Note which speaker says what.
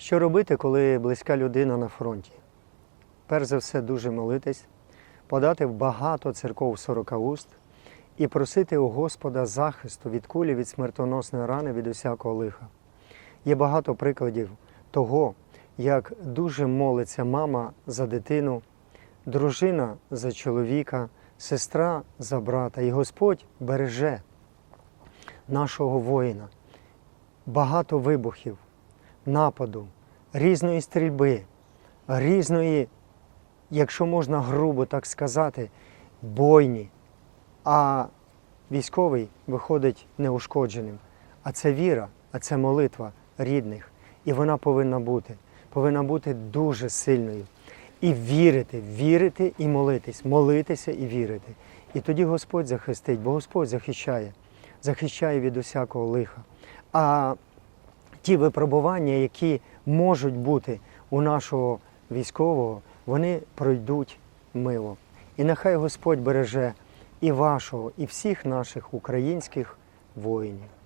Speaker 1: Що робити, коли близька людина на фронті? Перш за все, дуже молитись, подати в багато церков 40 уст і просити у Господа захисту від кулі, від смертоносної рани, від усякого лиха. Є багато прикладів того, як дуже молиться мама за дитину, дружина за чоловіка, сестра за брата. І Господь береже нашого воїна. Багато вибухів, нападу, різної стрільби, різної, якщо можна грубо так сказати, бойні. А військовий виходить неушкодженим. А це віра, а це молитва рідних. І вона повинна бути. Повинна бути дуже сильною. І вірити, вірити і молитись, молитися і вірити. І тоді Господь захистить, бо Господь захищає, захищає від усякого лиха. А ті випробування, які можуть бути у нашого військового, вони пройдуть мило. І нехай Господь береже і вашого, і всіх наших українських воїнів.